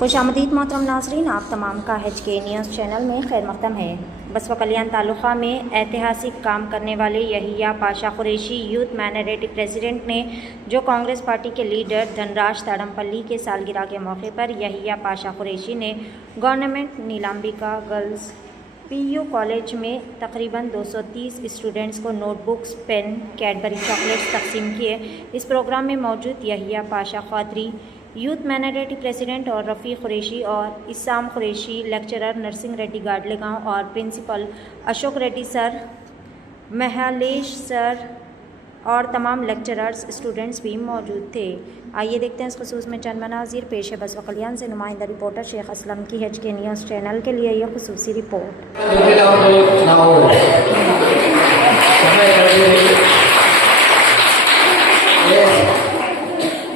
खुशामदीद मोहतरम नाज़रीन, आप तमाम का HK न्यूज़ चैनल में खैर मक़दम है। बसवा कल्याण तालुक़ा में ऐतिहासिक काम करने वाले Yahya Pasha Qureshi youth minority president ने जो कांग्रेस पार्टी के लीडर धनराज ताड़मपल्ली के सालगिरह के मौके पर यहिया पाशा कुरैशी ने गवर्नमेंट नीलांबिका गर्ल्स PU कॉलेज में तकरीबन 230 स्टूडेंट्स को नोटबुक्स, पेन, कैडबरी चॉकलेट्स तकसीम किए। इस प्रोग्राम में मौजूद Yahiya Pasha Khatri youth minority president और रफ़ीक कुरैशी और इस्साम कुरैशी, लेक्चरर नरसिंह रेड्डी गाडले गाँव और principal Ashok Reddy sir, Mahalesh sir और तमाम लेक्चरर्स स्टूडेंट्स भी मौजूद थे। आइए देखते हैं इस खुसूस में चंद मनाज़िर पेश है बसवा कल्याण से नुमाइंदा रिपोर्टर शेख असलम की HK न्यूज़ चैनल के लिए यह खुसूसी report.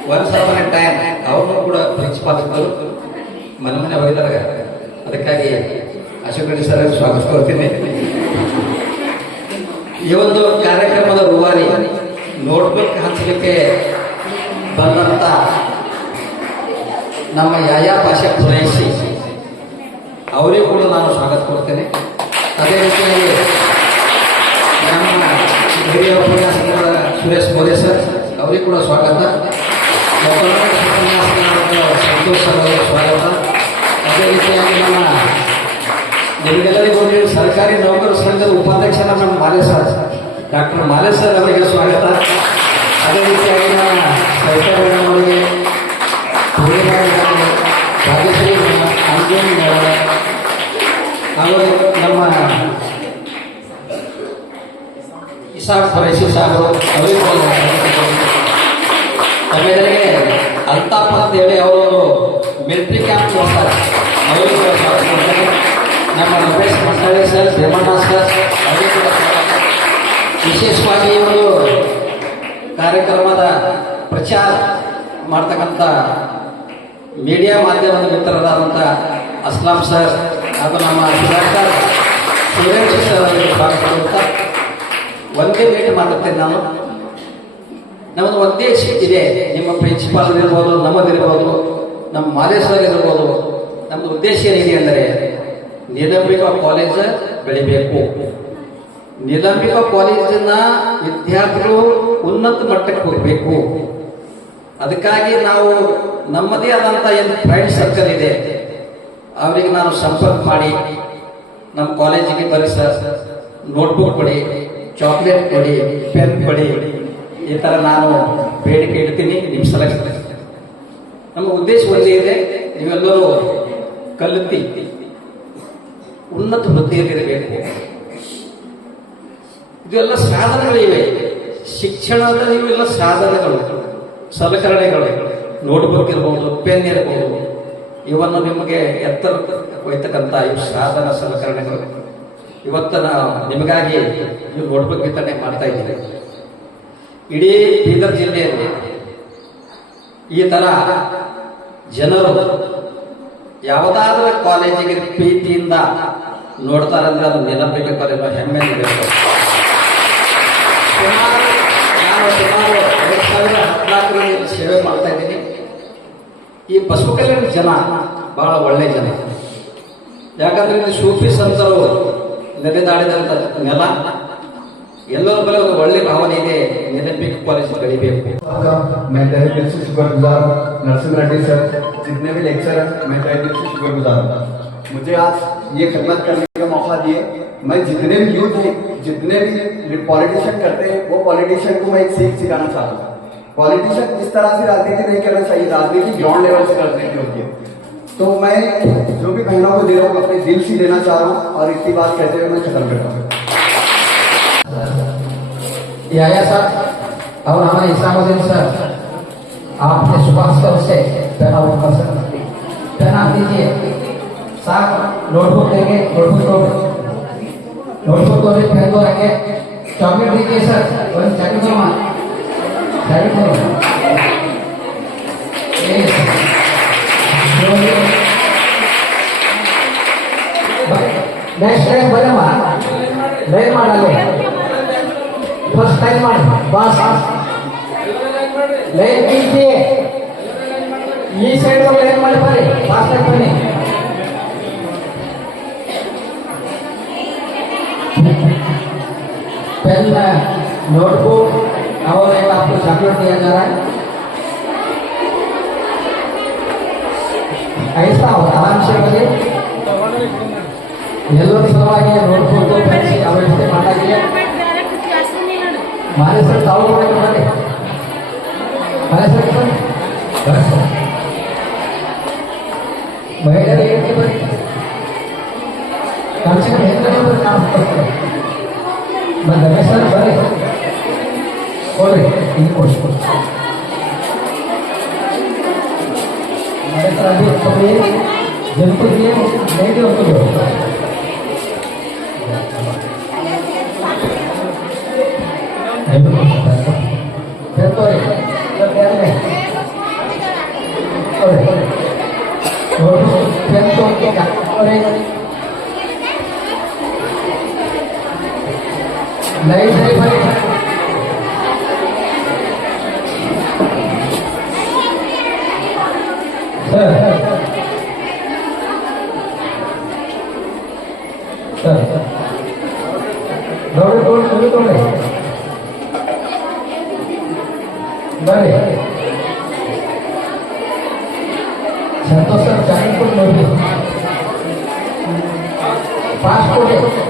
once upon a time ಅವರು ಕೂಡ ಪ್ರಿನ್ಸಿಪಾಲ್ ಇದ್ದರು, ಮನೆ ಹೋಗಿದ್ದಾರೆ. ಅದಕ್ಕಾಗಿ ಅಶೋಕ್ ರೆಡ್ಡಿ ಸರ್ ಸ್ವಾಗತಿಸ್ಕೊಳ್ತೀನಿ. ಈ ಒಂದು ಕಾರ್ಯಕ್ರಮದ ರೂವಾರಿ ನೋಟ್ಬುಕ್ ಹಂಚಲಿಕ್ಕೆ ಬಂದಂತ ನಮ್ಮ ಯಹಿಯಾ ಪಾಶಾ ಕುರೈಶಿ ಅವರಿಗೂ ಕೂಡ ನಾನು ಸ್ವಾಗತ ಕೊಡ್ತೇನೆ. ಅದೇ ರೀತಿಯಾಗಿ ನಮ್ಮ ಹಿರಿಯ ಉಪನ್ಯಾಸಕರ ಸುರೇಶ್ ಬೋರೆ ಸರ್ ಅವರಿಗೂ ಕೂಡ ಸ್ವಾಗತ. ಸಂತೋಷ್ ಸರ್ ಅವರಿಗೆ ಸ್ವಾಗತ. ಅದೇ ರೀತಿಯಾಗಿ ನಮ್ಮ ನಿಮಗೆಲ್ಲರಿಗೂ ಸರ್ಕಾರಿ ನೌಕರ ಸಂಘದ ಉಪಾಧ್ಯಕ್ಷರ ನಮ್ಮ ಮಾಲೆ ಸರ್, ಡಾಕ್ಟರ್ ಮಾಲೆ ಸರ್ ಅವರಿಗೆ ಸ್ವಾಗತ. ಅದೇ ರೀತಿಯಾಗಿ ನಮ್ಮ ಸರ್ಕಾರಿ ಅವರಿಗೆ ರಾಜಶ್ರೀ ಅಂಜನ್ ಅವರು ನಮ್ಮ ಇಸಾಕ್ ಕುರೈಶಿ ಸಾಹೇಬರು ಅವರಿಗೂ ತಮ್ಮೆಲ್ಲರಿಗೆ ಅಲ್ತಾಫ್ ಅಂತೇಳಿ ಅವರು ಮಿಲಿಟರಿ ಕ್ಯಾಂಪ್ ಹೋಗ್ತಾರೆ, ಅವರಿಗೂ ಕೂಡ ಸ್ವಾಗತ ಕೊಡ್ತಾರೆ. ನಮ್ಮ ರಮೇಶ್ ಮಂಡಳಿ ಸರ್, ಹೇಮಣ್ಣ ಸರ್ ಅವರಿಗೂ ಕೂಡ ಸ್ವಾಗತ. ವಿಶೇಷವಾಗಿ ಈ ಒಂದು ಕಾರ್ಯಕ್ರಮದ ಪ್ರಚಾರ ಮಾಡ್ತಕ್ಕಂಥ ಮೀಡಿಯಾ ಮಾಧ್ಯಮದ ಮಿತ್ರರಾದಂಥ ಅಸ್ಲಾಂ ಸರ್ ಹಾಗೂ ನಮ್ಮ ಡಾಕ್ಟರ್ ಸುರೇಶ್ ಸರ್ ಅವರಿಗೆ ಸ್ವಾಗತ ಕೊಡ್ತಾ ಒಂದೇ ಭೇಟಿ ಮಾಡುತ್ತೇನೆ. ನಮ್ಮದು ಉದ್ದೇಶ ಇದೆ, ನಿಮ್ಮ ಪ್ರಿನ್ಸಿಪಾಲ್ ಇರ್ಬೋದು, ನಮ್ಮದಿರ್ಬೋದು, ನಮ್ಮ ಮಾಲೇಶ್ವರ್ ಇರ್ಬೋದು. ನಮ್ಮದು ಉದ್ದೇಶ ಏನಿದೆ ಅಂದರೆ ನಿಲಂಬಿಕಾ ಕಾಲೇಜ್ ಬೆಳಿಬೇಕು. ನಿಲಂಬಿಕಾ ಕಾಲೇಜಿನ ವಿದ್ಯಾರ್ಥಿಗಳು ಉನ್ನತ ಮಟ್ಟಕ್ಕೆ ಹೋಗಬೇಕು. ಅದಕ್ಕಾಗಿ ನಾವು ನಮ್ಮದೇ ಆದಂಥ ಏನು ಫ್ರೆಂಡ್ ಸರ್ಕಲ್ ಇದೆ ಅವರಿಗೆ ನಾನು ಸಂಪರ್ಕ ಮಾಡಿ ನಮ್ಮ ಕಾಲೇಜಿಗೆ ಬರೀ ಸರ್ ನೋಟ್ಬುಕ್ ಕೊಡಿ, ಚಾಕ್ಲೇಟ್ ಕೊಡಿ, ಪೆನ್ ಕೊಡಿ, ಈ ಥರ ನಾನು ಬೇಡಿಕೆ ಇಡ್ತೀನಿ ನಿಮ್ಮ ಸಲಕ್ಕೆ. ನಮ್ಮ ಉದ್ದೇಶ ಒಂದೇ ಇದೆ, ನೀವೆಲ್ಲರೂ ಕಲಿತಿ ಉನ್ನತ ವೃತ್ತಿಯಲ್ಲಿರಬೇಕು. ಇದೆಲ್ಲ ಸಾಧನಗಳಿವೆ, ಶಿಕ್ಷಣದ ಇವೆಲ್ಲ ಸಾಧನಗಳು, ಸಲಕರಣೆಗಳು, ನೋಟ್ಬುಕ್ ಇರ್ಬೋದು, ಪೆನ್ ಇರ್ಬೋದು, ಇವನ್ನು ನಿಮಗೆ ಎತ್ತರ ಒಯ್ತಕ್ಕಂಥ ಇವು ಸಾಧನ ಸಲಕರಣೆಗಳು. ಇವತ್ತು ನಾವು ನಿಮಗಾಗಿ ಇವು ನೋಟ್ಬುಕ್ ವಿತರಣೆ ಮಾಡ್ತಾ ಇದ್ದೀವಿ. ಇಡೀ ಬೀದರ್ ಜಿಲ್ಲೆಯಲ್ಲಿ ಈ ತರ ಜನರು ಯಾವುದಾದ್ರೂ ಕಾಲೇಜಿಗೆ ಪ್ರೀತಿಯಿಂದ ನೋಡ್ತಾರಂದ್ರೆ ಅದು ನಿಲಂಬಿಕ ಕಾಲೇಜ್ ಹೆಮ್ಮೆ ನೀಡುತ್ತೆ. ನಾನು ಸುಮಾರು 2014ರಲ್ಲಿ ಸೇವೆ ಮಾಡ್ತಾ ಇದ್ದೀನಿ. ಈ ಬಸವ ಕಲ್ಯಾಣ ಜನ ಬಹಳ ಒಳ್ಳೆ ಜನ, ಯಾಕಂದ್ರೆ ಇಲ್ಲಿ ಸೂಫಿ ಸಂತರು ನೆಲೆದಾಡಿದಂಥ ನೆಲ, ಎಲ್ಲರ ಬಳಿ ಒಂದು ಒಳ್ಳೆ ಭಾವನೆ ಇದೆ. निलंबिका कॉलेज ಬೆಳಿಬೇಕು. मैं तहे दिल से शुक्रगुजार नरसिंह रेड्डी सर, जितने भी लेक्चर मैं तहे दिल से शुक्रगुजार हूँ मुझे आज ये खिदमत करने का मौका दिए. मैं जितने भी यूथ हैं, जितने भी पॉलिटिशियन करते हैं, वो पॉलिटिशियन को मैं एक सीख सिखाना चाहता हूँ. पॉलिटिशियन इस तरह से राजनीति नहीं करना चाहिए, राजनीति ग्राउंड लेवल से राजनीति होती है. तो मैं जो भी बहनों को दे रहा हूँ अपने दिल से देना चाह रहा हूँ और इतनी बात कहते हुए मैं खत्म करता हूँ. यहिया सर और हमारे इस्लामुद्दीन सर, आपने सुभाष सर से पहला पहना दीजिए. साथ नोटबुक देंगे, नोटबुक को भी पहन को रखेंगे. चॉकलेट दीजिए सर, चॉकलेट करो, चॉकलेट करो. नेक्स्ट टाइम बोले ಮಾಡಲ್ಲ फर्स्ट टाइम बस लाइन कीजिए ಈ ಸೈಡ್ ಹೋಗಿ ಏನು ಮಾಡಿ ಬರ್ರಿ ಫಾಸ್ಟ್ ಆಗಿ ಬನ್ನಿ पेन नोटबुक और एक आपको चॉकलेट दिया जा रहा है ऐसा हो आराम से बने येलो सलवार नोटबुक को पेन से अवश्य माना गया मारे सर ताऊ को मारे मारे सर बस महिला एक के बड़ी कम से कम एक पर काम करते हैं बंदा सर बड़े बोले इनको हमारे सर अभी कभी जिनको ये नहीं दे उनको दो फिर तो क्या है और फिर तो क्या और नहीं सही भाई सर दौड़े दौड़े दौड़े बड़े संतोष सर चाकरी को नोटिस पासपोर्ट है